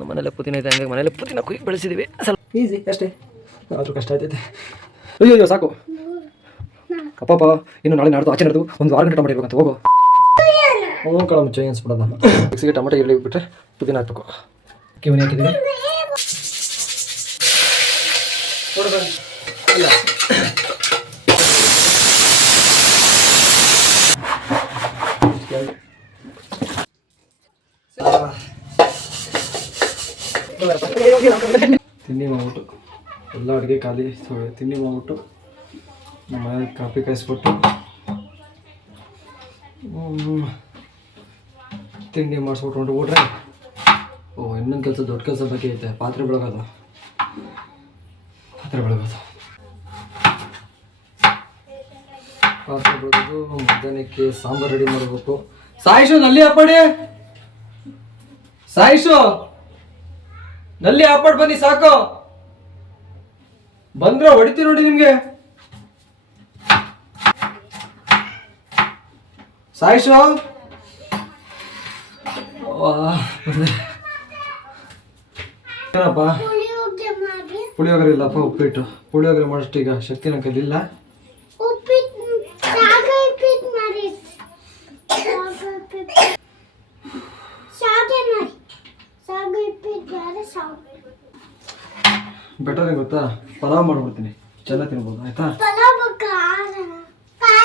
ನಮ್ಮ ಮನೇಲೆ ಪುದೀನ ಇದೆ, ಹಂಗಾಗಿ ಮನೇಲೆ ಪುದೀನ ಕುಯ್ದು ಬೆಳೆಸಿದ್ದೀವಿ. ಸ್ವಲ್ಪ ಈಸಿ ಅಷ್ಟೇ, ಆದರೂ ಕಷ್ಟ ಆಯ್ತೈತೆ. ಅಯ್ಯೋ ಸಾಕು ಅಪ್ಪಪ್ಪ, ಇನ್ನು ನಾಳೆ ನಾಡ್ದು ಆಚೆ ನಡೆದು ಒಂದು 6 ಗಂಟೆ ಟೊಮೆಟೊ ಇರ್ಬೇಕಂತ. ಹೋಗೋ ಕಳ ಮುಚ್ಚ ಅನ್ಸ್ಬಿಡೋದ. ಮಿಕ್ಸಿಗೆ ಟೊಮೆಟೊ ಇರಲಿ ಬಿಟ್ಟರೆ ಪುದೀನ ಹಾಕ್ಬೇಕು. ಕಿವನಿ ಹಾಕಿದ್ದೀವಿ. ಇಲ್ಲ ತಿಂಡಿ ಮಾಡ್ಬಿಟ್ಟು ಎಲ್ಲ ಅಡುಗೆ ಖಾಲಿ ತಿಂಡಿ ಮಾಡ್ಬಿಟ್ಟು ನಮ್ಮ ಮನೆ ಕಾಫಿ ಕಾಯಿಸ್ಬಿಟ್ಟು ತಿಂಡಿ ಮಾಡಿಸ್ಬಿಟ್ಟು ಹೊಂಟೋಗ್ಬಿಟ್ರೆ ಇನ್ನೊಂದು ಕೆಲಸ, ದೊಡ್ಡ ಕೆಲಸ ಬಾಕಿ ಐತೆ. ಪಾತ್ರೆ ಬೆಳಗೋದು. ಪಾತ್ರೆ ಬೆಳಗೋದು ಮಧ್ಯಾಹ್ನಕ್ಕೆ ಸಾಂಬಾರು ರೆಡಿ ಮಾಡಬೇಕು. ಸಾಯಿಶು ನಲ್ಲಿ ಹಾಪಾಡಿ, ಸಾಯಿಶು ನಲ್ಲಿ ಹಾಪಾಡ್ ಬನ್ನಿ. ಸಾಕು ಬಂದ್ರೆ ಹೊಡಿತೀವಿ ನೋಡಿ ನಿಮ್ಗೆ. ಸಾಯಿಶು ಏನಪ್ಪ, ಪುಳಿಯೋಗರೆ ಇಲ್ಲಪ್ಪ, ಉಪ್ಪಿಟ್ಟು. ಪುಳಿಯೋಗರೆ ಮಾಡೋಷ್ಟು ಈಗ ಶಕ್ತಿ ನನ್ನ ಕೈಲಿಲ್ಲ. ಬೆಟರ್ ಗೊತ್ತಾ, ಪಲಾವ್ ಮಾಡ್ಬಿಡ್ತೀನಿ, ಚೆನ್ನಾಗಿ ತಿನ್ಬೋದು. ಆಯ್ತಾ,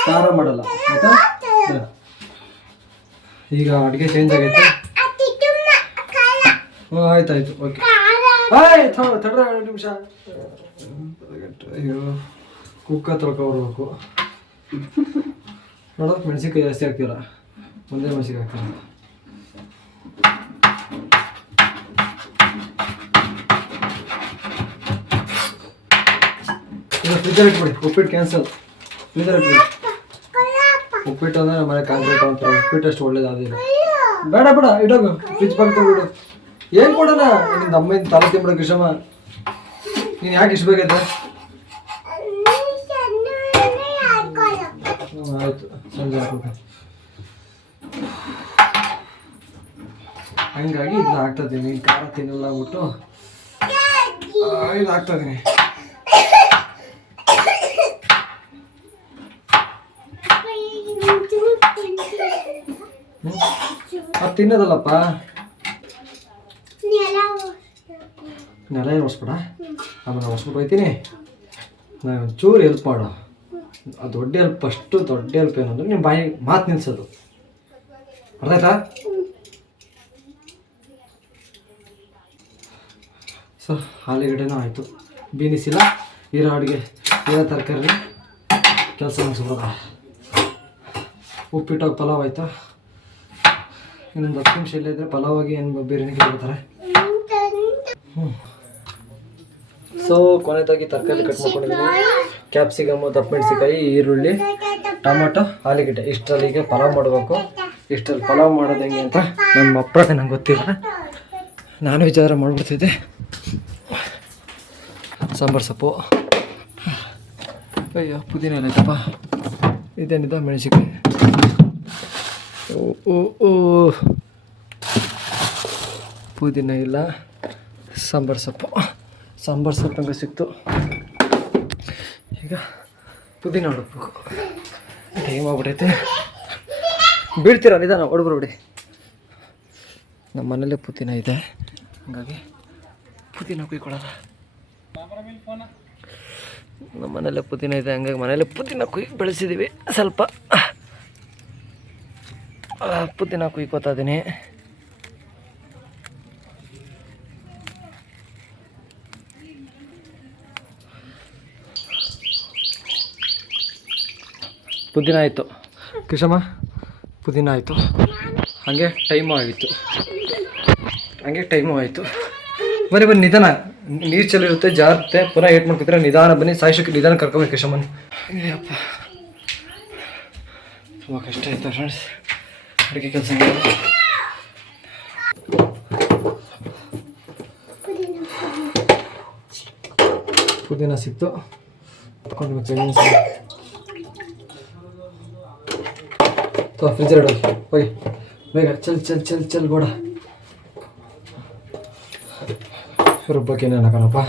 ಖಾರ ಮಾಡಲ್ಲ. ಆಯ್ತಾ, ಈಗ ಅಡುಗೆ ಚೇಂಜ್ ಆಗೈತೆ. ಆಯ್ತಾಯ್ತು, ಓಕೆ. ತಡ್ರ 2 ನಿಮಿಷ. ಅಯ್ಯೋ ಕುಕ್ಕ ತೊಳ್ಕೊಬರ್ಬೇಕು. ನೋಡೋ ಮೆಣಸಿನ್ಕಾಯಿ ಜಾಸ್ತಿ ಹಾಕ್ತೀರ, ಒಂದೇ ಮೆಣಸಿಗೆ ಹಾಕ್ತೀರ. ಇಲ್ಲ ಫ್ರಿಜ್ಜಲ್ಲಿ ಇಟ್ಬಿಡಿ, ಉಪ್ಪಿಟ್ಟು ಕ್ಯಾನ್ಸಲ್. ಫ್ರಿಜ್ಜಲ್ಲಿ ಇಟ್ಬಿಡಿ. ಉಪ್ಪಿಟ್ಟು ಅಂದರೆ ನಮ್ಮ ಮನೆ ಕಾಂಕ್ರೀಟ್ ಅಂತಾರೆ. ಉಪ್ಪಿಟ್ಟು ಅಷ್ಟು ಒಳ್ಳೇದಾದಿಲ್ಲ. ಬೇಡ ಬೇಡ ಇಡೋಗು, ಫ್ರಿಜ್ ಪಕ್ಕ ಬಿಡು. ಏನು ಕೊಡೋಣ ನಿನ್ನ ಅಮ್ಮನ ತಲೆ ತಿಂಬಿಡ ಕೃಷ್ಣಮ್ಮ. ನೀನು ಯಾಕೆ ಇಷ್ಟು ಬೇಕೈತೆ? ಆಯಿತು, ಸಂಜೆ ಹಾಕೋಕೆ. ಹಂಗಾಗಿ ಇದನ್ನ ಹಾಕ್ತಾ ಇದ್ದೀನಿ. ನೀನು ಖಾರ ತಿನ್ನಲ್ಲ ಅಂದ್ಬಿಟ್ಟು ಇದು ಹಾಕ್ತಾ ಇದ್ದೀನಿ. ಅದು ತಿನ್ನೋದಲ್ಲಪ್ಪ, ನೆಲ ಏನು ಒರೆಸ್ಬೇಡ. ಆಮೇಲೆ ಒರೆಸ್ಬಿಟ್ಟು ಹೋಗ್ತೀನಿ. ನಾನು ಒಂಚೂರು ಹೆಲ್ಪ್ ಮಾಡು. ಆ ದೊಡ್ಡ ಹೆಲ್ಪ್, ಫಸ್ಟು ದೊಡ್ಡ ಹೆಲ್ಪ್ ಏನಂದ್ರೆ ನಿಮ್ಮ ಬಾಯಿ ಮಾತು ನಿಲ್ಸೋದು. ಅರ್ಥ ಆಯ್ತಾ? ಸೊ ಆಲೂಗಡ್ಡೆನೂ ಆಯಿತು, ಬೀನಿಸಿಲ್ಲ, ಇರೋ ಅಡುಗೆ ಇರೋ ತರಕಾರಿ ಕೆಲಸ ಮುಗಿಸ್ಬಿಡೋದ. ಉಪ್ಪಿಟ್ಟೋಗಿ ಪಲಾವ್ ಆಯಿತು. ಇನ್ನೊಂದು 10 ನಿಮಿಷ ಇಲ್ಲ ಇದ್ದರೆ ಪಲಾವಾಗಿ ಏನು ಬಿರಿಯಾನಿ ಕೇಳ್ತಾರೆ. ಸೊ ಕೊನೆದಾಗಿ ತರಕಾರಿ ಕಟ್ ಮಾಡ್ಕೊಂಡಿದ್ದೀನಿ. ಕ್ಯಾಪ್ಸಿಕಮ್ಮು, ದಪ್ಪಮೆಣಸಿಕಾಯಿ, ಈರುಳ್ಳಿ, ಟೊಮೊಟೊ, ಆಲೂಗಡ್ಡೆ. ಇಷ್ಟರಲ್ಲಿಗೆ ಪಲಾವ್ ಮಾಡಬೇಕು. ಇಷ್ಟರಲ್ಲಿ ಪಲಾವ್ ಮಾಡೋದು ಹೆಂಗೆ ಅಂತ ನಮ್ಮ ಅಪ್ಪ ನಂಗೆ ಗೊತ್ತಿಲ್ಲ. ನಾನು ವಿಚಾರ ಮಾಡಿಬಿಡ್ತಿದ್ದೆ. ಸಾಂಬಾರು ಸೊಪ್ಪು, ಅಯ್ಯೋ ಪುದೀನ ಏನೈತಪ್ಪ, ಇದೇನಿದೆ ಮೆಣಸಿಕಾಯಿ. ಓ ಪುದೀನ ಇಲ್ಲ, ಸಾಂಬಾರು ಸೊಪ್ಪು ಹಂಗೆ ಸಿಕ್ತು. ಈಗ ಪುದೀನ ಹೊಡಬೇಕು. ಟೈಮ್ ಆಗ್ಬಿಟ್ಟೈತೆ. ಬೀಳ್ತೀರ ನಿಧಾನ, ಹೊಡ್ಬಿಡಿ. ನಮ್ಮ ಮನೇಲೆ ಪುದೀನ ಇದೆ, ಹಾಗಾಗಿ ಪುದೀನ ಕುಯ್ಕೊಳ್ಳೋದ. ನಮ್ಮ ಮನೇಲೆ ಪುದೀನ ಇದೆ, ಹಂಗಾಗಿ ಮನೇಲೆ ಪುದೀನ ಬೆಳೆಸಿದ್ದೀವಿ. ಸ್ವಲ್ಪ ಪುದೀನ ಕುಯ್ಕೋತಾ ಇದ್ದೀನಿ. ಪುದೀನ ಆಯಿತು ಕೃಷ್ಣಮ್ಮ, ಪುದೀನ ಆಯಿತು. ಹಾಗೆ ಟೈಮು ಆಯಿತು. ಬನ್ನಿ ನಿಧಾನ, ನೀರು ಚೆಲ್ಲಿರುತ್ತೆ, ಜಾರುತ್ತೆ, ಪುನಃ ಏಟ್ ಮಾಡ್ಕೊತೀರ. ನಿಧಾನ ಬನ್ನಿ, ಸಾಯಿಸೋಕ್ಕೆ ನಿಧಾನ ಕರ್ಕೊಬೇಕು ಕೃಷ್ಣಮ್ಮನ. ಅಯ್ಯಪ್ಪ ತುಂಬ ಕಷ್ಟ ಆಯಿತು ಫ್ರೆಂಡ್ಸ್ ಅಡುಗೆ ಕೆಲಸ. ಪುದೀನ ಸಿಕ್ತು, ತಗೊಂಡು ಫ್ರಿಜ್ ಹೋಗಿ ಬೇಗ ಚಲ್ ಗೋಡ. ರುಬ್ಬಕ್ಕೇನೇನು ಹಾಕೋಣಪ್ಪ.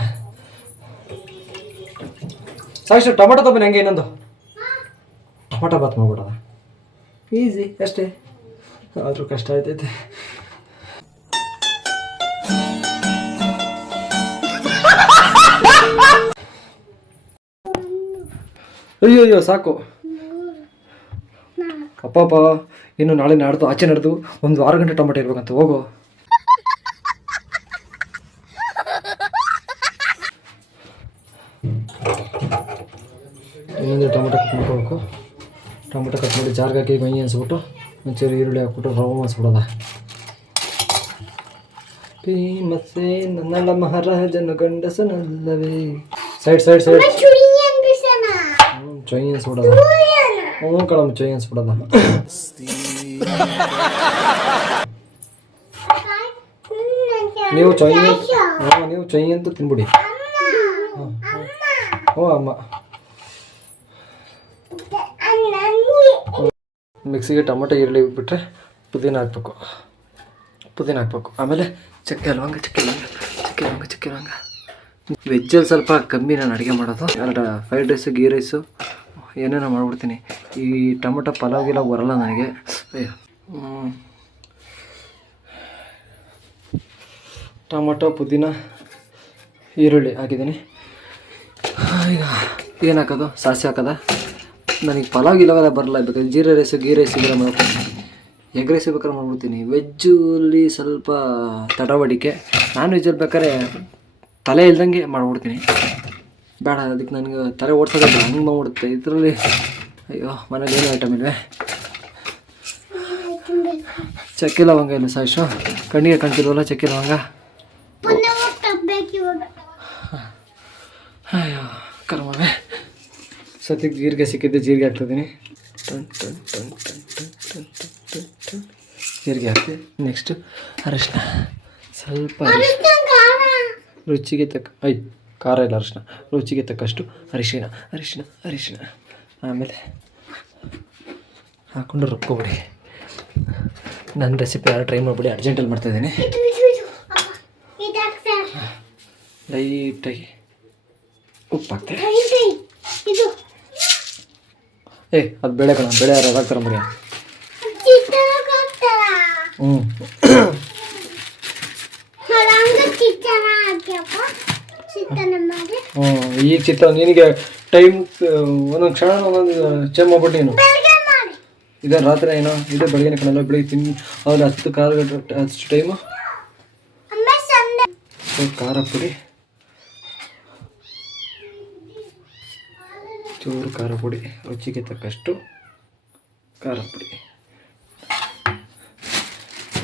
ಸಾಯಿಷ್ಟು ಟೊಮೊಟೊ ತೊಗೊಂಡು ಹೆಂಗೆ ಇನ್ನೊಂದು ಟೊಮೊಟೊ ಬಾತ್ ಮಾಡ್ಬಿಡೋದ. ಈಸಿ ಅಷ್ಟೇ, ಆದರೂ ಕಷ್ಟ ಆಯ್ತೈತೆ. ಅಯ್ಯೋ ಸಾಕು ಅಪ್ಪಪ್ಪ, ಇನ್ನು ನಾಳೆ ನಾಡ್ದು ಆಚೆ ನಡೆದು ಒಂದು 6 ಗಂಟೆ ಟೊಮೆಟೊ ಇರ್ಬೇಕಂತ. ಹೋಗು. ಇನ್ನೊಂದು ಟೊಮೆಟೊ ಕಟ್ ಮಾಡ್ಕೋಬೇಕು. ಟೊಮೆಟೊ ಕಟ್ ಮಾಡಿ ಜಾರ್ಗೆ ಹಾಕಿ ಮೈ ಅನ್ಸ್ಬಿಟ್ಟು ಒಂಚೂರು ಈರುಳ್ಳಿ ಹಾಕ್ಬಿಟ್ಟು ರವೆ ಮಾಡಿಸ್ಬಿಡೋದ. ಮತ್ತೆ ನನ್ನಲ್ಲ ಮಹಾರಾಜನ ಗಂಡಸನಲ್ಲವೇ. ಸೈಡ್ ಸೈಡ್ ಸೈಡ್ ಚೊಯ್ ಅನ್ಸ್ಬಿಡೋದ. ಕಳಮ್ ಚೊಯ್ ಅನ್ಸ್ಬಿಡೋದ. ನೀವು ಚೊಯ್ ಅಂತ ತಿನ್ಬಿಡಿ. ಅಮ್ಮ ಮಿಕ್ಸಿಗೆ ಟೊಮೆಟೊ ಈರುಳ್ಳಿ ಬಿಟ್ಟರೆ ಪುದೀನ ಹಾಕ್ಬೇಕು. ಆಮೇಲೆ ಚಕ್ಕೆ ಲವಂಗ. ವೆಜ್ಜಲ್ಲಿ ಸ್ವಲ್ಪ ಕಮ್ಮಿ ನಾನು ಅಡುಗೆ ಮಾಡೋದು. ಫ್ರೈಡ್ ರೈಸು, ಗೀ ರೈಸು ಏನೇನೋ ಮಾಡ್ಬಿಡ್ತೀನಿ. ಈ ಟೊಮೆಟೊ ಪಲಾವ್ಗೆಲ್ಲ ಬರಲ್ಲ ನನಗೆ. ಟೊಮೆಟೊ, ಪುದೀನ, ಈರುಳ್ಳಿ ಹಾಕಿದ್ದೀನಿ. ಈಗ ಏನು ಹಾಕೋದು? ಸಾಸಿವೆ ಹಾಕೋದ? ನನಗೆ ಪಲಾವ್ ಗಿಲಾವೆಲ್ಲ ಬರಲ್ಲ. ಬೇಕಾದ್ರೆ ಜೀರಾ ರೈಸು, ಗೀ ರೈಸ್ ಇದೆಲ್ಲ ಮಾಡ್ತೀನಿ. ಎಗ್ ರೈಸ್ ಬೇಕಾದ್ರೆ ಮಾಡ್ಬಿಡ್ತೀನಿ. ವೆಜ್ಜಲ್ಲಿ ಸ್ವಲ್ಪ ತಡವಡಿಕೆ. ನಾನ್ ವೆಜ್ಜಲ್ಲಿ ಬೇಕಾದ್ರೆ ತಲೆ ಇಲ್ದಂಗೆ ಮಾಡ್ಬಿಡ್ತೀನಿ. ಬೇಡ, ಅದಕ್ಕೆ ನನಗೆ ತಲೆ ಓಡಿಸೋದಿಲ್ಲ, ಹಂಗೆ ಮಾಡ್ಬಿಡುತ್ತೆ. ಇದರಲ್ಲಿ ಅಯ್ಯೋ ಮನೇಲಿ ಏನು ಐಟಮ್ ಇಲ್ವೇ? ಚಕ್ಕೆ ಲವಂಗ ಇಲ್ಲ ಸಾಯಿಸು, ಕಣ್ಣಿಗೆ ಕಾಣ್ತಿಲ್ವಲ್ಲ ಚಕ್ಕೆ ಲವಂಗ. ಅಯ್ಯೋ ಕರ್ಮವೇ. ಸದ್ಯಕ್ಕೆ ಜೀರಿಗೆ ಸಿಕ್ಕಿದ್ದೆ, ಜೀರಿಗೆ ಹಾಕ್ತಿದ್ದೀನಿ. ಜೀರಿಗೆ ಹಾಕ್ತಿ. ನೆಕ್ಸ್ಟು ಅರಿಶಿನ, ಸ್ವಲ್ಪ ರುಚಿಗೆ ತಕ್ಕ ಖಾರ ಇಲ್ಲ ಅರಿಶಿನ, ರುಚಿಗೆ ತಕ್ಕಷ್ಟು ಅರಿಶಿನ. ಆಮೇಲೆ ಹಾಕ್ಕೊಂಡು ರುಬ್ಕೊಬಿಡಿ. ನನ್ನ ರೆಸಿಪಿ ಯಾರು ಟ್ರೈ ಮಾಡಿಬಿಡಿ, ಅರ್ಜೆಂಟಲ್ಲಿ ಮಾಡ್ತಾಯಿದ್ದೀನಿ. ಲೈಟಾಗಿ ಉಪ್ಪು ಹಾಕ್ತೀನಿ. ಅದು ಬೇಳೆ ಕಣ, ಬೇಳೆ ಯಾರು ಹಾಕ್ತಾರ ಮರಿ. ಈಗ ಚಿತ್ರ ನಿನಗೆ ಟೈಮ್ ಒಂದೊಂದು ಕ್ಷಣ ಒಂದೊಂದು ಚೇಂಜ್ ಮಾಡ್ಬಿಟ್ಟು ನೀನು. ಇದೇ ರಾತ್ರಿ ಏನೋ, ಇದೇ ಬೆಳಗ್ಗೆ ಕಣಲ್ಲ, ಬೆಳಿಗ್ಗೆ ತಿನ್ನಿ. ಅವ್ರು 10 ಖಾರ ಅಷ್ಟು ಟೈಮು. ಖಾರ ಪುಡಿ, ಚೂರು ಖಾರ ಪುಡಿ, ರುಚಿಗೆ ತಕ್ಕಷ್ಟು ಖಾರ ಪುಡಿ.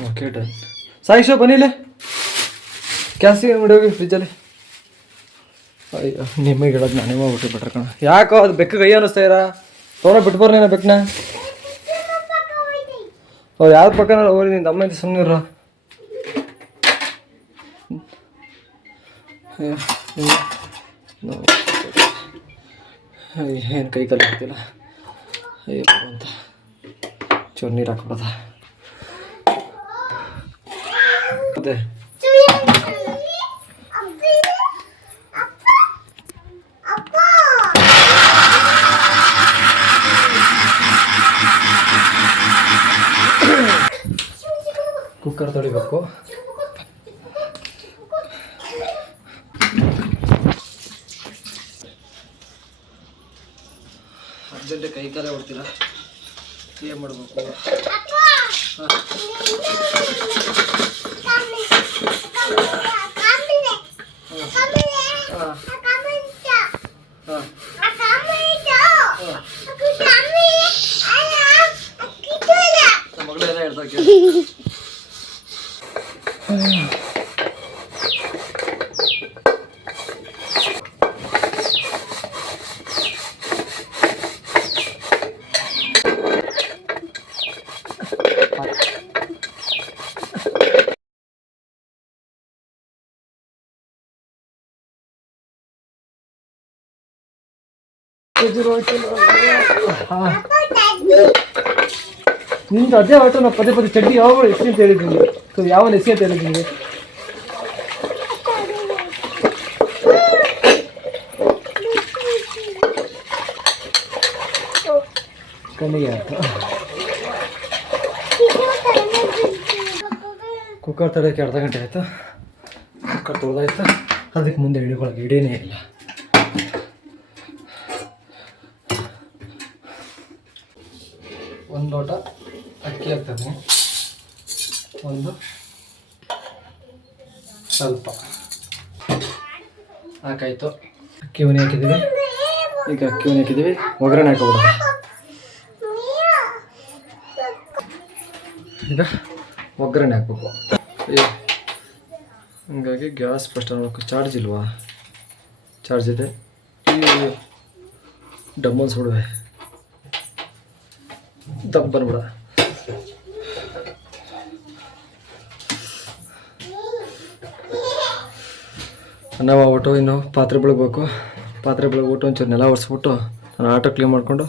Okay done. ಸಾಯಿಸೋ ಬನ್ನಿಲೆ, ಕ್ಯಾಸಿಗೆ ಬಿಡೋಗಿ ಫ್ರಿಜ್ಜಲ್ಲಿ. ಅಯ್ಯೋ ನಿಮಗೆ ಹೇಳೋದು ನಾನೇ ಮಾಡ್ಬಿಟ್ಟು ಬಿಟ್ರೆ ಕಣ. ಯಾಕೋ ಅದು ಬೆಕ್ಕ ಕೈ ಅನ್ನಿಸ್ತಾ ಇರ ತೊಗೊಂಡು ಬಿಟ್ಬಾರ್ನೇನ ಬೆಕ್ಕನ. ಅವ್ರು ಯಾರ ಪಕ್ಕನ ಹೋಗಿ ನಿಂದ ಅಮ್ಮ ಅಂತ ಸುಮ್ಮನಿರ. ಏನು ಕೈ ಕಾಲು ಆಗ್ತಿಲ್ಲ. ಅಯ್ಯೋ ಅಂತ ಚೂರು ನೀರು ಹಾಕ್ಬಿಡೋದ. ಮತ್ತೆ ಕುಕ್ಕರ್ ತೊಳಿಬೇಕು. ಅರ್ಜೆಂಟ್ ಕೈ ಕಾಲೇ ಹೊಡ್ತೀರ, ಏನು ಮಾಡಬೇಕು? ಮಗಳೆಲ್ಲ ಹೇಳ್ತಾ ನಿಂದು ಅದೇ ಆಟೋ. ನಾವು ಪದೇ ಚಡ್ಡಿ ಯಾವಾಗ ಎಸಿ ಅಂತ ಹೇಳಿದ್ದೀನಿ, ಯಾವನ್ ಎಸಿ ಅಂತ ಹೇಳಿದ್ದೀನಿ. ಕಣ್ಣಿಗೆ ಆಯಿತು. ಕುಕ್ಕರ್ ತಡೆಯೋಕ್ಕೆ ಅರ್ಧ ಗಂಟೆ ಆಯಿತು. ಕುಕ್ಕರ್ ತೊಳೆದಾಯ್ತು. ಅದಕ್ಕೆ ಮುಂದೆ ಹಿಡೀನೇ ಇಲ್ಲ. ಒಂದು ಲೋಟ ಅಕ್ಕಿ ಹಾಕ್ತಾನೆ, ಒಂದು ಸ್ವಲ್ಪ ಹಾಕಾಯಿತು. ಅಕ್ಕಿ ಉನಿ ಹಾಕಿದ್ದೀವಿ. ಈಗ ಅಕ್ಕಿ ಉನಿ ಹಾಕಿದ್ದೀವಿ, ಒಗ್ಗರಣೆ ಹಾಕೋಬಿಡೋಣ. ಈಗ ಒಗ್ಗರಣೆ ಹಾಕ್ಬೇಕು. ಹಂಗಾಗಿ ಗ್ಯಾಸ್ ಫಸ್ಟ್ ನೋಡೋಕೆ ಚಾರ್ಜ್ ಇಲ್ವಾ? ಚಾರ್ಜ್ ಇದೆ. ಈ ಡಮ್ಮಲ್ ಸುಡುವೆ ದಪ್ಪ ಬಂದ್ಬಿಡ. ಅನ್ನ ಮಾಡ್ಬಿಟ್ಟು ಇನ್ನು ಪಾತ್ರೆ ಬೆಳಗ್ಬೇಕು. ಪಾತ್ರೆ ಬೆಳಗ್ಬಿಟ್ಟು ಒಂಚೂರು ನೆಲ ಒರೆಸ್ಬಿಟ್ಟು ನಾನು ಆಟೋ ಕ್ಲೀನ್ ಮಾಡಿಕೊಂಡು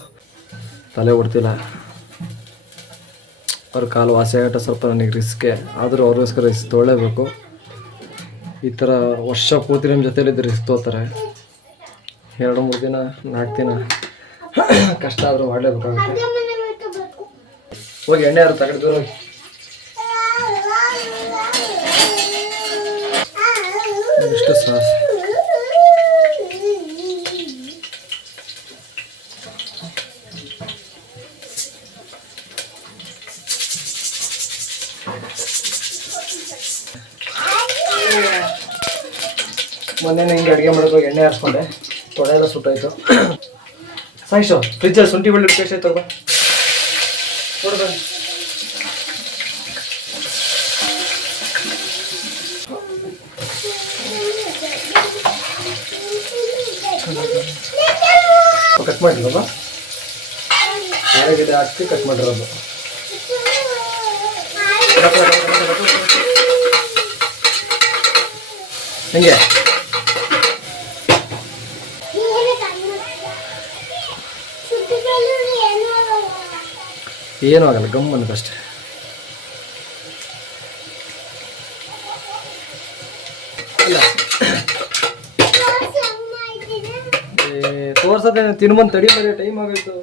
ತಲೆ ಹೊಡ್ತಿಲ್ಲ. ಅವ್ರ ಕಾಲು ವಾಸಿ ಆಟ ಸ್ವಲ್ಪ ನನಗೆ ರಿಸ್ಕೆ, ಆದರೂ ಅವ್ರಿಗೋಸ್ಕರ ರಿಸ್ಕ್ ತೊಗೊಳ್ಳೇಬೇಕು. ಈ ಥರ ವರ್ಷ ಪೂರ್ತಿ ನಮ್ಮ ಜೊತೆಲಿದ್ದು ರಿಸ್ಕ್ ತೊಗೋತಾರೆ. 2-3 ದಿನ 4 ದಿನ ಕಷ್ಟ ಆದರೂ ಮಾಡಲೇಬೇಕಾಗುತ್ತೆ. ಹೋಗಿ ಎಣ್ಣೆ ಯಾರು ತಗೊಂಡು ದೂರ ಹೋಗಿ. ಇಷ್ಟು ಸಾಸ್ ಮೊನ್ನೆ ಹಿಂಗೆ ಅಡುಗೆ ಮಾಡೋಕೆ ಎಣ್ಣೆ ಹಾರಿಸ್ಕೊಂಡೆ, ತೊಡೆ ಎಲ್ಲ ಸುಟ್ಟಾಯಿತು. ಸಾಯಿಸು ಫ್ರಿಜ್ಜಲ್ಲಿ ಶುಂಠಿ ಬೆಳ್ಳುಳ್ಳಿ ಪೇಸ್ಟ್ ಆಯ್ತು. ನೋಡು ಬನ್ನಿ. ಕಟ್ ಮಾಡಿರೋದು ಯಾರಾಗಿದೆ ಹಾಕಿ ಕಟ್ ಮಾಡಿರೋದು. ಹೆಂಗೆ ಏನೂ ಆಗಲ್ಲ, ಗಮ್ ಅನ್ನೋದಷ್ಟೇ. ಇಲ್ಲ ತೋರ್ಸೋದೇನು, ತಿನ್ಬಂದು ತಡಿ ಮರಿ, ಟೈಮ್ ಆಗೋಯ್ತು.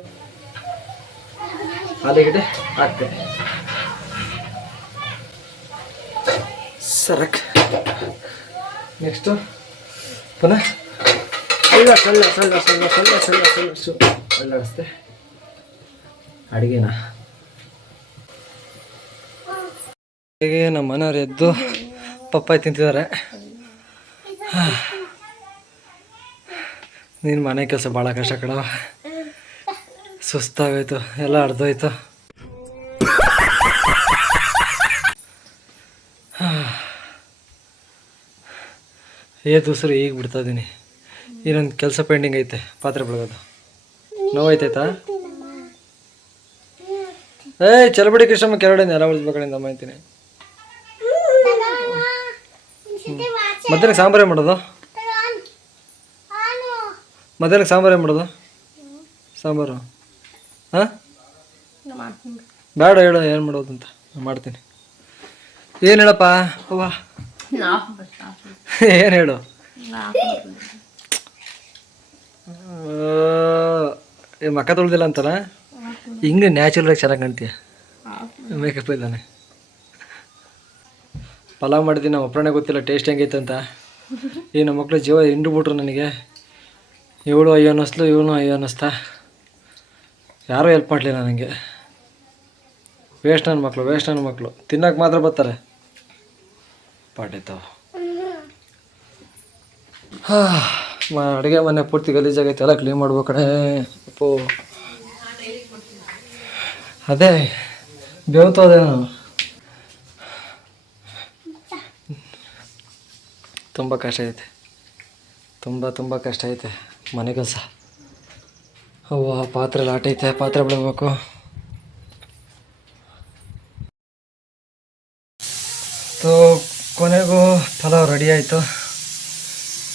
ಆಲೂಗಡ್ಡೆ ಹಾಕ್ತೆ ಸರಕ್. ನೆಕ್ಸ್ಟು ಪುನಃ ಅಳ್ಳಾಡಿಸ್ತೆ ಅಡುಗೆನ. ಹೇಗೆ ನಮ್ಮ ಮನೆಯವ್ರು ಎದ್ದು ಪಪ್ಪಾಯಿ ತಿಂತಿದ್ದಾರೆ. ನೀನು ಮನೆ ಕೆಲಸ ಭಾಳ ಕಷ್ಟ ಕಡ, ಸುಸ್ತಾಗೋಯ್ತು, ಎಲ್ಲ ಅರ್ಧೋಯ್ತು. ದೂಸರು ಈಗ ಬಿಡ್ತಾ ಇದ್ದೀನಿ. ಇನ್ನೊಂದು ಕೆಲಸ ಪೆಂಡಿಂಗ್ ಐತೆ, ಪಾತ್ರೆ ಬೆಳಗೋದು. ನೋವಾಯ್ತಾಯ್ತಾ? ಚಲಬಡಿ ಕೃಷ್ಣಮ್ಮ ಕೆರಡಿಂದ ಎಲ್ಲ ಉಳಿಸ್ಬೇಕಳಿಂದ ಅಮ್ಮ ಅಂತೀನಿ. ಮಧ್ಯಾಹ್ನಕ್ಕೆ ಸಾಂಬಾರೇ ಮಾಡೋದು? ಮಧ್ಯಾಹ್ನಕ್ಕೆ ಸಾಂಬಾರೇ ಮಾಡೋದು? ಸಾಂಬಾರು ಹಾಂ ಬೇಡ, ಹೇಳು ಏನು ಮಾಡೋದು ಅಂತ. ಮಾಡ್ತೀನಿ. ಏನು ಹೇಳಪ್ಪ ಅವ್ವ, ಏನು ಹೇಳು? ಮಕ್ಕ ತೊಳ್ದಿಲ್ಲ ಅಂತಲ್ಲ, ಹಿಂಗೆ ನ್ಯಾಚುರಲಾಗಿ ಚೆನ್ನಾಗಿ ಕಾಣ್ತೀಯ. ಮೇಕಪ್ ಇದ್ದಾನೆ. ಪಲಾವ್ ಮಾಡಿದ್ದೀನಿ, ನಮ್ಮ ಒಬ್ಬರೇ ಗೊತ್ತಿಲ್ಲ ಟೇಸ್ಟ್ ಹೆಂಗೈತೆ ಅಂತ. ಈ ನಮ್ಮ ಮಕ್ಕಳು ಜೀವ ಹಿಂಡ್ಬಿಟ್ರು ನನಗೆ. ಇವಳು ಅಯ್ಯೋ ಅನ್ನಿಸ್ಲು, ಇವನು ಅಯ್ಯೋ ಅನ್ನಿಸ್ತಾ. ಯಾರೂ ಹೆಲ್ಪ್ ಮಾಡಲಿಲ್ಲ ನನಗೆ. ವೇಸ್ಟ್ ನನ್ನ ಮಕ್ಕಳು ತಿನ್ನೋಕೆ ಮಾತ್ರ ಬರ್ತಾರೆ. ಪಾಟೈತಾವ. ಅಡುಗೆ ಮನೆ ಪೂರ್ತಿ ಗಲೀಜಾಗೈತೆ, ಎಲ್ಲ ಕ್ಲೀನ್ ಮಾಡ್ಬೇಕು ಕಡೆ. ಅಪ್ಪೋ ಅದೇ ಬೇವ್ತೋದೇನು. ತುಂಬ ಕಷ್ಟ ಐತೆ, ತುಂಬ ಕಷ್ಟ ಐತೆ ಮನೆ ಕೆಲಸ. ಅವ್ವ ಪಾತ್ರೆ ಲಾಟ್ ಐತೆ, ಪಾತ್ರೆ ಬೆಳಬೇಕು. ಕೊನೆಗೂ ಪಲಾವ್ ರೆಡಿ ಆಯಿತು.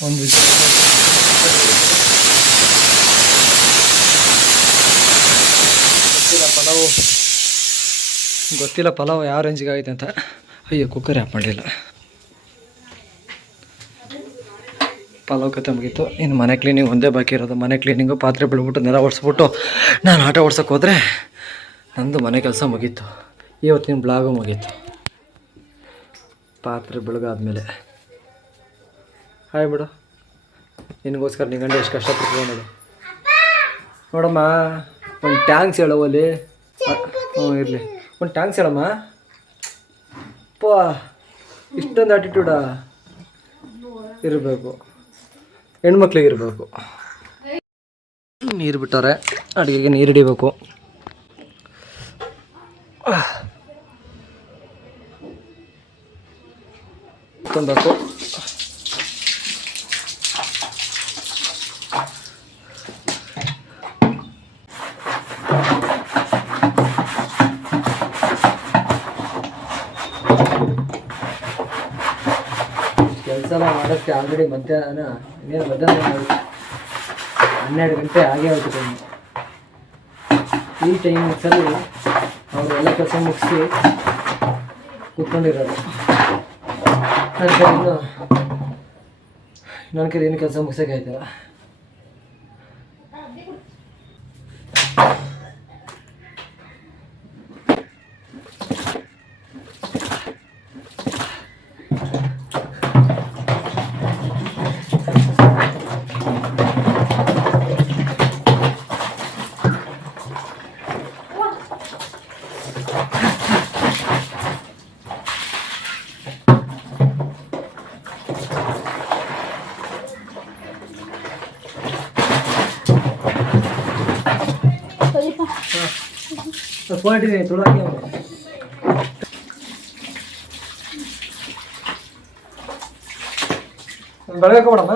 ಒಂದು ಗೊತ್ತಿಲ್ಲ ಪಲಾವ್ ಯಾವ ರೇಂಜಿಗೆ ಆಗೈತೆ ಅಂತ. ಅಯ್ಯೋ ಕುಕ್ಕರ್ ಆ್ಯಪ್ ಮಾಡಲಿಲ್ಲ. ಪಲಾವ್ ಕತೆ ಮುಗೀತು. ಇನ್ನು ಮನೆ ಕ್ಲೀನಿಂಗ್ ಒಂದೇ ಬಾಕಿ ಇರೋದು. ಮನೆ ಕ್ಲೀನಿಂಗು, ಪಾತ್ರೆ ಬಿಡ್ಬಿಟ್ಟು ನೆಲ ಒರೆಸ್ಬಿಟ್ಟು ನಾನು ಆಟ ಓಡ್ಸೋಕೆ ಹೋದರೆ ನಂದು ಮನೆ ಕೆಲಸ ಮುಗೀತು. ಇವತ್ತಿನ ಬ್ಲಾಗು ಮುಗೀತು. ಪಾತ್ರೆ ಬೆಳಗಾದ್ಮೇಲೆ ಹಾಯ್ ಬಿಡು. ನಿನಗೋಸ್ಕರ ನಿಂಗಂಡ ಎಷ್ಟು ಕಷ್ಟಪಟ್ಟು ನೋಡು. ನೋಡಮ್ಮ ಒಂದು ಟ್ಯಾಂಕ್ಸ್ ಹೇಳವಲ್ಲಿ. ಹ್ಞೂ ಇರಲಿ, ಒಂದು ಟ್ಯಾಂಕ್ಸ್ ಹೇಳಮ್ಮ. ಪಾ ಇಷ್ಟೊಂದು ಆಟಿಟ್ಯೂಡಾ ಇರಬೇಕು, ಹೆಣ್ಮಕ್ಳಿಗೆ ಇರಬೇಕು. ನೀರು ಬಿಟ್ಟವ್ರೆ, ಅಡುಗೆಗೆ ನೀರು ಹಿಡಿಬೇಕು. ತೊಂಬೇಕು. ಕೆಲಸ ಮಾಡೋಕ್ಕೆ ಆಲ್ರೆಡಿ ಮಧ್ಯಾಹ್ನ 12 ಗಂಟೆ ಆಗೇ ಹೋಗ್ತದೆ. ಈ ಟೈಮಿಂಗ್ಸಲ್ಲಿ ಅವರು ಎಲ್ಲ ಕೆಲಸ ಮುಗಿಸಿ ಕೂತ್ಕೊಂಡಿರೋದು. ನನ್ನ ಕೈಲಿ ಏನು ಕೆಲಸ ಮುಗಿಸೋಕೆ ಆಯ್ತಲ್ಲ. ಫೋನ್ ಇಟ್ಟಿದ್ದೀನಿ ತುಳಾಕಿ. ಬೆಳಗ್ಗೆ ಕೊಡಮ್ಮ.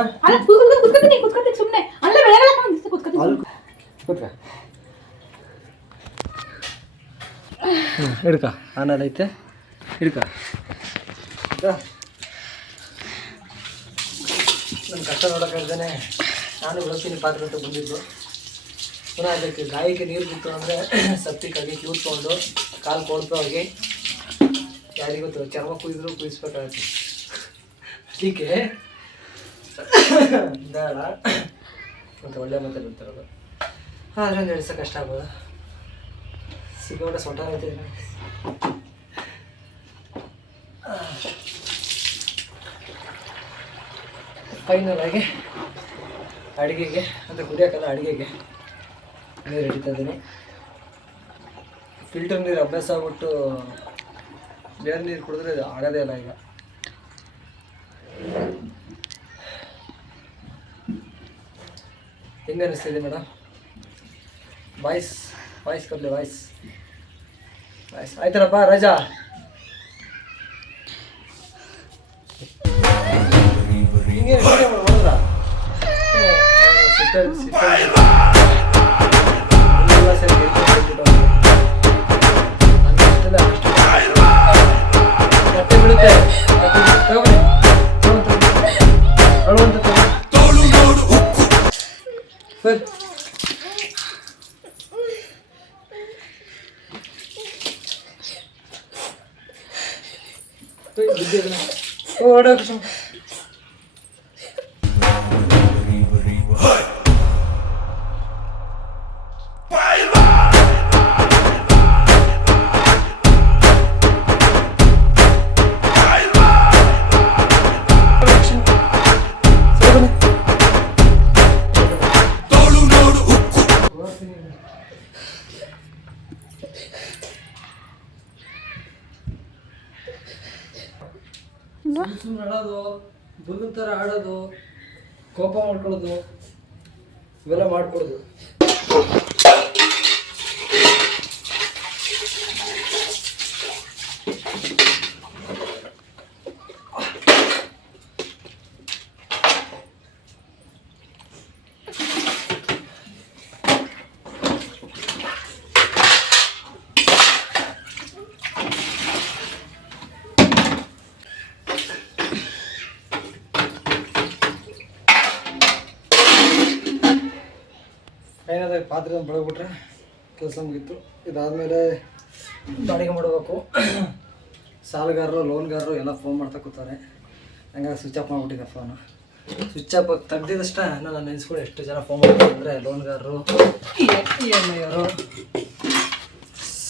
ಹಿಡ್ಕ ಆನಲ್ಲ ಐತೆ, ಹಿಡ್ಕ. ನನ್ನ ಕಷ್ಟ ನೋಡೋಕ್ಕಾಗ್ದೇ ನಾನು ಬೆಳಗ್ತೀನಿ ಪಾತ್ರೆ ಅಂತ ಬಂದಿದ್ದು. ಪುನಃ ಅದಕ್ಕೆ ಗಾಯಕ್ಕೆ ನೀರು ಬಿಟ್ಟು ಅಂದರೆ ಸಪ್ತಿಕಾಗಿ ಕ್ಯೂತ್ಕೊಂಡು ಕಾಲು ಕೊಡ್ತು ಹೋಗಿ ಯಾರಿಗೊತ್ತು ಚರ್ಮ ಕುಯ್ದ್ರು ಕುಯ್ಸ್ಬೇಕಾಗುತ್ತೆ. ಅದಕ್ಕೆ ಬೇಡ ಮತ್ತು ಒಳ್ಳೆ ಮತ್ತೆ ಬಿಡ್ತಿರೋದು. ಅದರಿಂದ ನಡೆಸೋ ಕಷ್ಟ ಆಗ್ಬೋದು. ಸಿಗೋಟ ಸೊಟ್ಟ ಐತಿದ್ದೀನಿ. ಫೈನಲ್ ಆಗಿ ಅಡುಗೆಗೆ ಅಂದರೆ ಕುಡಿಯೋಕ್ಕಲ್ಲ, ಅಡುಗೆಗೆ ನೀರು ಹಿಡಿತಾ ಇದ್ದೀನಿ. ಫಿಲ್ಟರ್ ನೀರು ಅಭ್ಯಾಸ ಆಗ್ಬಿಟ್ಟು ಬೇರೆ ನೀರು ಕುಡಿದ್ರೆ ಇದು ಆಗೋದೇ ಇಲ್ಲ. ಈಗ ಹೆಂಗೆ ಅನ್ನಿಸ್ತಿದೆ ಮೇಡಮ್? ವಾಯ್ಸ್ ಕೊಡಲಿ, ವಾಯ್ಸ್ ಆಯ್ತಾರಪ್ಪ ರಜಾ. ಹಿಂಗೆ ಮಾಡಿದ್ರ ಮತ್ತೆ ಬೀಳುತ್ತೆ. ಓಡೋಕೆ ಸುಮ್ಮನೆ ಆಡೋದು, ಬುಲ್ಲು ಥರ ಆಡೋದು, ಕೋಪ ಮಾಡ್ಕೊಳ್ಳೋದು, ಇವೆಲ್ಲ ಮಾಡ್ಕೊಡೋದು. ಏನಾದಾಗ ಪಾತ್ರೆ ಬೆಳಗ್ಬಿಟ್ರೆ ಕೆಲಸ ಮುಗೀತು. ಇದಾದಮೇಲೆ ಬಾಡಿಗೆ ಮಾಡಬೇಕು. ಸಾಲಗಾರರು ಲೋನ್ಗಾರರು ಎಲ್ಲ ಫೋನ್ ಮಾಡ್ತಾ ಕೂತಾರೆ. ಹಂಗಾಗಿ ಸ್ವಿಚ್ ಆಫ್ ಮಾಡಿಬಿಟ್ಟಿದ್ದೆ ಫೋನು. ಸ್ವಿಚ್ ಆಫ್ ತೆಗ್ದಿದ್ದಷ್ಟ ನಾನು ನೆನೆಸ್ಕೊಂಡು ಎಷ್ಟು ಜನ ಫೋನ್ ಮಾಡ್ತಾರೆ ಅಂದರೆ ಲೋನ್ಗಾರರು, EMI ಅವರು,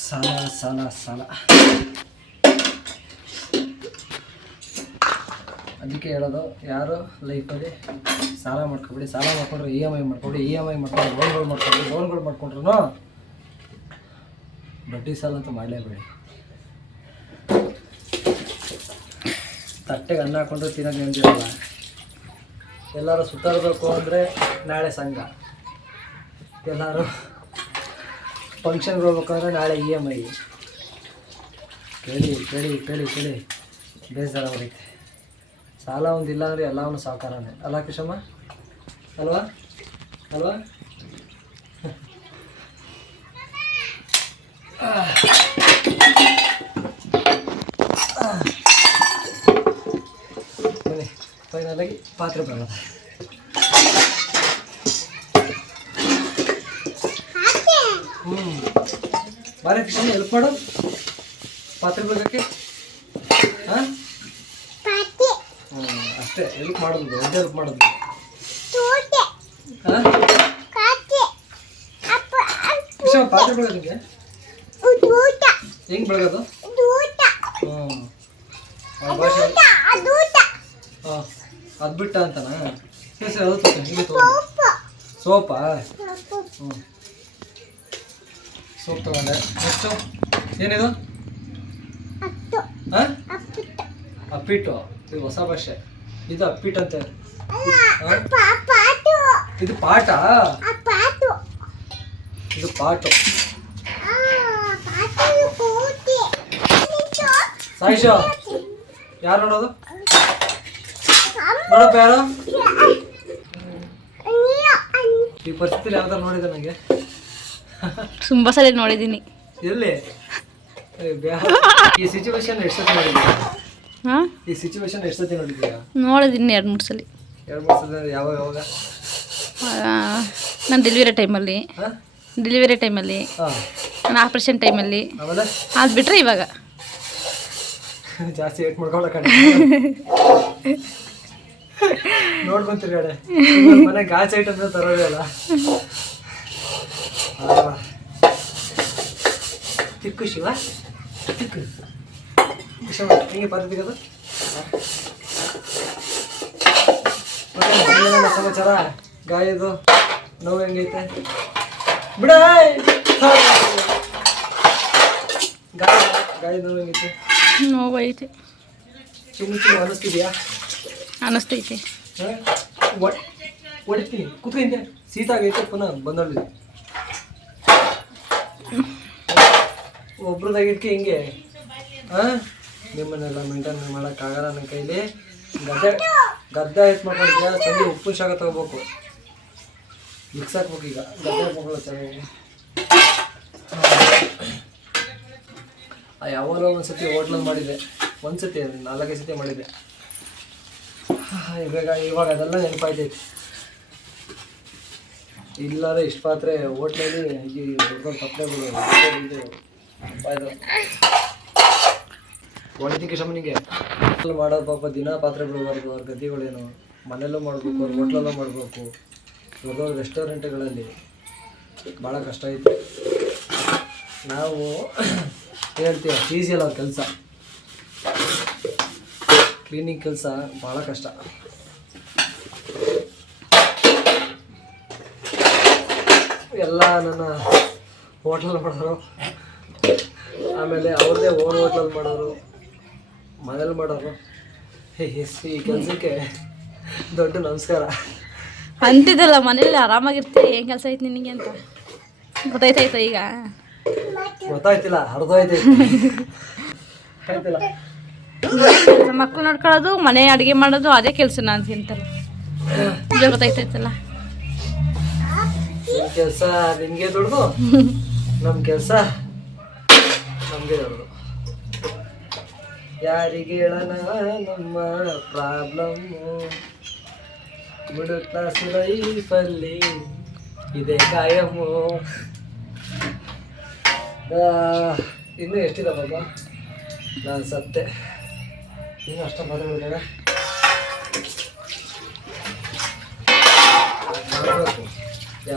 ಸಾಲ ಸಾಲ ಸಾಲ. ಅದಕ್ಕೆ ಹೇಳೋದು, ಯಾರು ಲೈಫಲ್ಲಿ ಸಾಲ ಮಾಡ್ಕೊಬಿಡಿ. ಸಾಲ ಮಾಡ್ಕೊಂಡ್ರೆ EMI ಮಾಡ್ಕೊಬಿಡಿ. EMI ಮಾಡ್ಕೊಂಡ್ರೆ ಲೋನ್ಗಳು ಮಾಡ್ಕೊಂಡ್ರು ಬಡ್ಡಿ ಸಾಲ ಅಂತೂ ಮಾಡಲೇಬೇಡಿ. ತಟ್ಟೆಗೆ ಅನ್ನ ಹಾಕೊಂಡ್ರೆ ತಿನ್ನೋದು ನೆಮ್ಮದಿರಲ್ಲ. ಎಲ್ಲರೂ ಸುತ್ತಾಡಬೇಕು ಅಂದರೆ ನಾಳೆ ಸಂಘ, ಎಲ್ಲರೂ ಫಂಕ್ಷನ್ಗೆ ಹೋಗ್ಬೇಕಂದ್ರೆ ನಾಳೆ EMI. ಕೇಳಿ ಕೇಳಿ ಕೇಳಿ ಕೇಳಿ ಬೇಜಾರ ಹೊಡಿತೆ. ಸಾಲ ಒಂದಿಲ್ಲ ಅಂದರೆ ಎಲ್ಲವೂ ಸಾಕಾರನೇ ಅಲ್ಲ ಕೃಷ್ಣಮ್ಮ? ಅಲ್ವಾ ಅಲ್ವಾ? ಬನ್ನಿ ಫೈನಲಾಗಿ ಪಾತ್ರೆ ಬರೋದು. ಬಾರೆ ಕೃಷ್ಣ ಹೆಲ್ಪ್ ಮಾಡು ಪಾತ್ರೆ ಬರೋಕ್ಕೆ. ಹಾಂ ಅಷ್ಟೇ ಹೆಲ್ಪ್ ಮಾಡೋದು, ದೊಡ್ಡ ಹೆಲ್ಪ್ ಮಾಡೋದು. ಹಾಂ ಕೃಷ್ಣ ಪಾತ್ರೆ ಬೆಳಗೋದು ನಿಮಗೆ ಹೆಂಗೆ ಬೆಳಗೋದು? ಭಾಷೆ ಹಾಂ ಅದು ಬಿಟ್ಟ ಅಂತನಾ? ಸರಿ ಸರಿ ಅದು ಹಿಂಗೆ ತೊಗೊಂಡು ಸೋಪಾ? ಹ್ಞೂ ಸೋಪ್ ತೊಗೊಂಡೆ. ನೆಕ್ಸ್ಟು ಏನಿದು? ಹಾಂ ಅಪ್ಪಿಟ್ಟು. ಇದು ಹೊಸ ಭಾಷೆ, ಇದು ಅಪ್ಪಿಟ್ಟು ಅಂತ. ಇದು ಪಾಟ, ಇದು ಪಾಟು. ಸಾಯಿಷ ಯಾರು ನೋಡೋದು? ನೋಡಪ್ಪ ಯಾರು? ಈ ಪರಿಸ್ಥಿತಿ ಯಾವ್ದಾರು ನೋಡಿದೆ ನನಗೆ ತುಂಬ ಸಲ ನೋಡಿದ್ದೀನಿ. ಎಲ್ಲಿ ಈ ಸಿಚುವೇಶನ್ ಎಷ್ಟು ಸತಿ ನೋಡಿದ್ಯಾ? ಹಾಂ ಈ ಸಿಚುವೇಶನ್ ಎಷ್ಟು ಸತಿ ನೋಡಿದ್ಯಾ? ನೋಡಿದ್ದೀನಿ 2-3 ಸಲ. 2-3 ಸಲ. ಯಾವಾಗ ಯಾವಾಗ? ನಾನು ಡೆಲಿವರಿ ಟೈಮಲ್ಲಿ, ಹಾಂ ನಾನು ಆಪ್ರೇಷನ್ ಟೈಮಲ್ಲಿ, ಆಮೇಲೆ ಅದು ಬಿಟ್ಟರೆ ಇವಾಗ ಜಾಸ್ತಿ ಏಟ್ ಮಾಡ್ಕೊಳ್ಳೋ ಕಡೆ ನೋಡ್ಕೊಂತೀರಿ ಕಡೆ ಮನೆ ಗಾಚ್ ಐಟಮ್ ತರೋದೇ ಅಲ್ಲ. ತಿಕ್ಕು ಶಿವ ತಿಕ್ಕು ಶಿವ ಹೆಂಗೆ ಪಾತ್ರೆ ತೆಗೆದು ಮತ್ತೆ ಸಮಾಚಾರ? ಗಾಯದು ನೋವು ಹೆಂಗೈತೆ ಬಿಡ? ಗಾಯದ ನೋವು ಹೆಂಗೈತೆ? ನೋವೈತೆ, ಚಿಮ್ಮು ಚಿಮ್ಮು ಅನ್ನಿಸ್ತಿದ್ಯಾ? ಅನ್ನಿಸ್ತೈತೆ. ಹೊಡಿತೀನಿ ಕೂತ್ಕೊಂಡೆ. ಶೀತ ಆಗೈತೆ ಪುನಃ ಬಂದೋಳಿದೆ. ಒಬ್ರದಾಗಿದ್ದಕ್ಕೆ ಹಿಂಗೆ ಹಾಂ ನಿಮ್ಮನ್ನೆಲ್ಲ ಮೇಂಟೈನ್ ಮಾಡೋಕ್ಕಾಗಲ್ಲ ನನ್ನ ಕೈಲಿ. ಗದ್ದೆ ಆಯ್ತು ಮಾಡ್ಕೊಂಡಿದ್ಯಾ? ಸಂಜೆ ಉಪ್ಪಿನ ಶಾಖ ತಗೋಬೇಕು, ಮಿಕ್ಸ್ ಹಾಕ್ಬೇಕು. ಈಗ ಗದ್ದೆ ಹಾಕ್ಬೇಕಲ್ಲ ಚೆನ್ನಾಗಿ. ಯಾವಾಗಲೂ ಒಂದ್ಸತಿ ಹೋಟ್ಲಲ್ಲಿ ಮಾಡಿದ್ದೆ, ಒಂದ್ಸತಿ 4-5 ಸತಿ ಮಾಡಿದ್ದೆ. ಇವಾಗ ಅದೆಲ್ಲ ನೆನಪಾಯ್ತೈತಿ. ಇಲ್ಲಾರೆ ಇಷ್ಟು ಪಾತ್ರೆ ಹೋಟ್ಲಲ್ಲಿ ಈ ದೊಡ್ಡ ತಪ್ಪಲೆಗಳು ಹೊಡಿತಿಗೆ ಶಮನಿಗೆ ಮಾಡೋದು ಪಾಪ. ದಿನ ಪಾತ್ರೆ ಬಿಡಬಾರ್ದು. ಅವ್ರ ಗದ್ದೆಗಳೇನು ಮನೆಯಲ್ಲೂ ಮಾಡಬೇಕು, ಅವ್ರ ಹೋಟ್ಲಲ್ಲೂ ಮಾಡಬೇಕು. ದೊಡ್ಡ ದೊಡ್ಡ ರೆಸ್ಟೋರೆಂಟ್ಗಳಲ್ಲಿ ಭಾಳ ಕಷ್ಟ ಐತೆ. ನಾವು ಹೇಳ್ತೀವಿ ಈಸಿ ಅಲ್ಲ ಅವ್ರ ಕೆಲಸ, ಕ್ಲೀನಿಂಗ್ ಕೆಲಸ ಭಾಳ ಕಷ್ಟ. ಎಲ್ಲ ನನ್ನ ಹೋಟ್ಲಲ್ಲಿ ಮಾಡೋರು, ಆಮೇಲೆ ಅವ್ರದ್ದೇ ಓನ್ ಹೋಟ್ಲಲ್ಲಿ ಮಾಡೋರು, ಮನೇಲಿ ಮಾಡೋರು. ಈ ಕೆಲಸಕ್ಕೆ ದೊಡ್ಡ ನಮಸ್ಕಾರ. ಅಂತಿದ್ದಲ್ಲ ಮನೇಲಿ ಆರಾಮಾಗಿರ್ತೀವಿ, ಏನು ಕೆಲಸ ಐತೆ ನಿನಗೆ ಅಂತ ಗೊತ್ತಾಯ್ತಾಯ್ತ? ಈಗ ಗೊತ್ತಾಯ್ತಿಲ್ಲ, ಅರ್ಧೋಯ್ತೈತಿ ಆಯ್ತಿಲ್ಲ. ಮಕ್ಳು ನೋಡ್ಕೊಳ್ಳೋದು, ಮನೆ ಅಡುಗೆ ಮಾಡೋದು ಅದೇ ಕೆಲಸ ನಾನು ತಿಂತಲ್ಲ. ಈಗ ಗೊತ್ತಾಯ್ತಾಯ್ತಲ್ಲ. ನಿಮ್ಮ ಕೆಲಸ ನಿಮಗೆ ದೊಡ್ಡದು, ನಮ್ಮ ಕೆಲಸ ನಮಗೆ ದೊಡ್ಡದು. ಯಾರಿಗೆ ಹೇಳೋಣ ನಮ್ಮ ಪ್ರಾಬ್ಲಮ್ಮು? ಮಿಡಲ್ ಕ್ಲಾಸ್ ಲೈಫಲ್ಲಿ ಇದೆ ಕಾಯಮ್ಮು. ಇನ್ನೂ ಎಷ್ಟಿದೆ ಬಾಬಾ, ನಾನು ಸತ್ತೆ. ಇನ್ನೂ ಅಷ್ಟ ಮಾತಾಡೋದಾಗ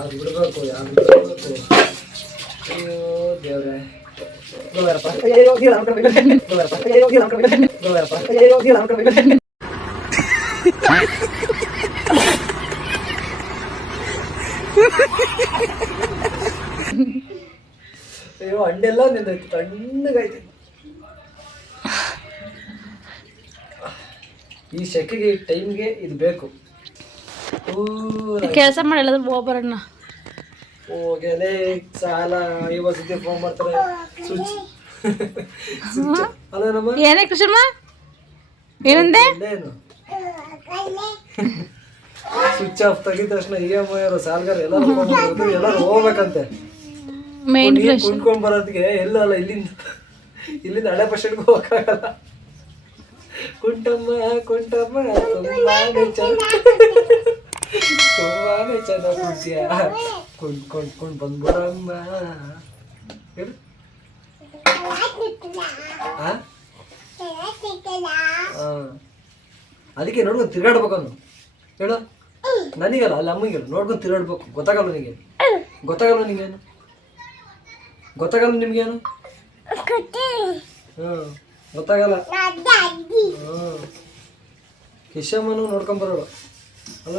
ಯಾರು ಬಿಡಬೇಕು ಯಾರು ಬಿಡಬೇಕು. ಅಯ್ಯೋ ದೇವ್ರೆ ಗೋವರಪ್ಪ ಅಯ್ಯೋ ಗೀಳ ಮಾಡ್ಕೊಂಡು ಗೋವರಪ್ಪ ಅಯ್ಯೋ ಗೀಳ ಮಾಡ್ಕೊಂಡು ಗೋವರಪ್ಪ ಅಯ್ಯೋ ಗೀಳ ಮಾಡ್ಕೊಂಡು. ಅಯ್ಯೋ ಹಣ್ಣೆಲ್ಲ ನಿಂದೈತಿ ತಣ್ಣಗಾಯ್ತು. ಈ ಸೆಕೆಗೆ ಈ ಟೈಮ್ಗೆ ಇದು ಬೇಕು. ಕೆಲಸ ಮಾಡಿ ಎಲ್ಲಾದ್ರೂ ಹೋಗ್ಬರೋಣ. ಹೋಗಲೇ ಸಾಲ ಐವತ್ತು ಸತಿ ಫೋನ್ ಮಾಡ್ತಾರೆ. ಸ್ವಿಚ್ ಅಲ್ಲ ನಮ್ಮ ಏನೇ ಕೃಷ್ಣಮ್ಮ ಏನಂದೆ? ಏನು ಸ್ವಿಚ್ ಆಫ್ ತೆಗಿದ ತಕ್ಷಣ EMI ಅವರು ಸಾಲ್ಗಾರ ಎಲ್ಲರೂ ಹೋಗ್ಬೇಕಂತೆ. ಮೇನ್ ಕುಂತ್ಕೊಂಡ್ ಬರೋದಕ್ಕೆ ಎಲ್ಲೂ ಅಲ್ಲ, ಇಲ್ಲಿಂದ ಹಳೆ ಬಸ್ ಸ್ಟ್ಯಾಂಡ್ಗೆ ಹೋಗಕ್ಕಾಗಲ್ಲ. ಕುಂಟಮ್ಮ ಕುಂಟಮ್ಮ ತುಂಬಾನೇ ಚೆನ್ನ ಕುಂತ್ಯ ಕೊಂಡ್ ಬಂದ್ಬಿಡಮ್ಮ. ಅದಕ್ಕೆ ನೋಡ್ಕೊಂಡು ತಿರ್ಗಾಡ್ಬೇಕು ಅವನು ಹೇಳು. ನನಗಲ್ಲ ಅಲ್ಲಿ ಅಮ್ಮಂಗೆಲ್ಲ ನೋಡ್ಕೊಂಡು ತಿರ್ಗಾಡ್ಬೇಕು. ಗೊತ್ತಾಗಲ್ಲ ನಿನಗೆ? ಗೊತ್ತಾಗಲ್ಲ ನಿಂಗೇನು? ಗೊತ್ತಾಗಲ್ಲ ನಿಮ್ಗೇನು? ಗೊತ್ತಾಗಲ್ಲ. ಕಿಶಮ್ಮನು ನೋಡ್ಕೊಂಬರೋಳು ಅಲ್ಲ?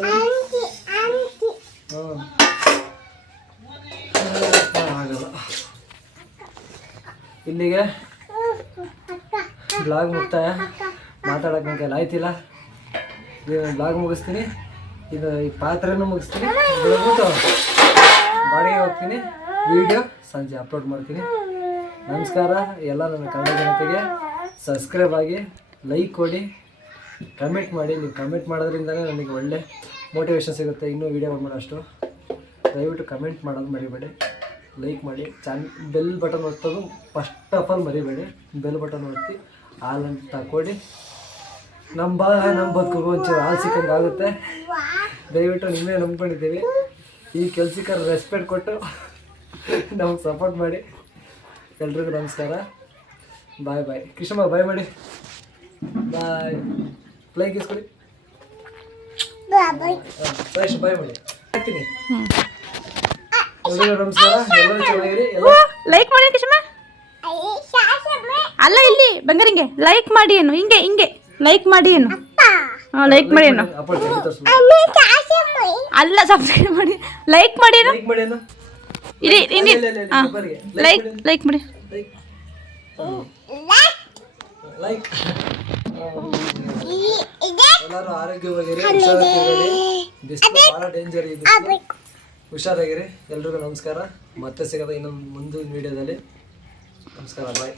ಆಗಲ್ಲ. ಇಲ್ಲಿಗೆ ಬ್ಲಾಗ್ ಮುಕ್ತಾಯ. ಮಾತಾಡೋಕೆ ನನ್ನ ಕೈಲಿ ಆಯ್ತಿಲ್ಲ. ಬ್ಲಾಗ್ ಮುಗಿಸ್ತೀನಿ. ಇದು ಈ ಪಾತ್ರೆನೂ ಮುಗಿಸ್ತೀನಿ. ಬಿಡ್ಬಿಟ್ಟು ಬಾಡಿಗೆ ಹೋಗ್ತೀನಿ. ವಿಡಿಯೋ ಸಂಜೆ ಅಪ್ಲೋಡ್ ಮಾಡ್ತೀನಿ. ನಮಸ್ಕಾರ ಎಲ್ಲ ನನ್ನ ಕನ್ನಡ ಜನತೆಗೆ. ಸಬ್ಸ್ಕ್ರೈಬ್ ಆಗಿ, ಲೈಕ್ ಕೊಡಿ, ಕಮೆಂಟ್ ಮಾಡಿ. ನೀವು ಕಮೆಂಟ್ ಮಾಡೋದ್ರಿಂದಲೇ ನನಗೆ ಒಳ್ಳೆ ಮೋಟಿವೇಶನ್ ಸಿಗುತ್ತೆ ಇನ್ನೂ ವೀಡಿಯೋ ಮಾಡೋಷ್ಟು. ದಯವಿಟ್ಟು ಕಮೆಂಟ್ ಮಾಡೋದು ಮರಿಬೇಡಿ, ಲೈಕ್ ಮಾಡಿ, ಬೆಲ್ ಬಟನ್ ಒತ್ತೋದು ಫಸ್ಟ್ ಆಫ್ ಆಲ್ ಮರಿಬೇಡಿ. ಬೆಲ್ ಬಟನ್ ಒತ್ತಿ ಹಾಲು ಅಂತ ತಗೊಳ್ಳಿ. ನಮ್ಮ ಬದುಕಿಗೂ ಒಂಚೂರು ಹಾಲು ಸಿಕ್ಕಂಗೆ ಆಗುತ್ತೆ. ದಯವಿಟ್ಟು ನಿಮ್ಮೇ ನಂಬ್ಕೊಂಡಿದ್ದೀವಿ. ಈ ಕೆಲ್ಸಕ್ಕೆ ರೆಸ್ಪೆಕ್ಟ್ ಕೊಟ್ಟು ನಮಗೆ ಸಪೋರ್ಟ್ ಮಾಡಿ. ಎಲ್ರಿಗೂ ನಮಸ್ಕಾರ. ಬಾಯ್ ಬಾಯ್. ಕೃಷ್ಣಮ್ಮ ಬಾಯ್ ಮಾಡಿ. ಬಾಯ್. ಲೈಕ್ ಇಸ್ಕೊಡಿ. ಸಹೇಶ್ ಬಾಯ್ ಮಾಡಿ. ಹಾಕ್ತೀನಿ. ಎಲ್ರಿಗೂ ನಮಸ್ಕಾರ. ಎಲ್ಲರೂ ಚೆನ್ನಾಗಿರಿ. ಲೈಕ್ ಮಾಡಿ ಕೃಷ್ಣಮ್ಮ. ಅಲ್ಲ ಇಲ್ಲಿ ಬಂಗಾರಿಂಗೆ ಲೈಕ್ ಮಾಡಿ ಏನು ಹಿಂಗೆ ಹಿಂಗೆ ಲೈಕ್ ಮಾಡಿ ಏನು. ಲೈಕ್ ಮಾಡಿ ಏನು ಅಲ್ಲ ಸಬ್ಸ್ಕ್ರೈಬ್ ಮಾಡಿ. ಲೈಕ್ ಮಾಡಿ ಏನು ಇರಿ ಲೈಕ್ ಮಾಡಿ. ಲೈಕ್. ಎಲ್ಲರೂ ಆರೋಗ್ಯವಾಗಿರಿ, ಹುಷಾರಾಗಿರಿ. ಬಿಸಿಲು ಭಾಳ ಡೇಂಜರ್ ಇದೆ. ಹುಷಾರಾಗಿರಿ. ಎಲ್ರಿಗೂ ನಮಸ್ಕಾರ. ಮತ್ತೆ ಸಿಗೋದ ಇನ್ನೊಂದು ಮುಂದಿನ ವಿಡಿಯೋದಲ್ಲಿ. ನಮಸ್ಕಾರ. ಬಾಯ್.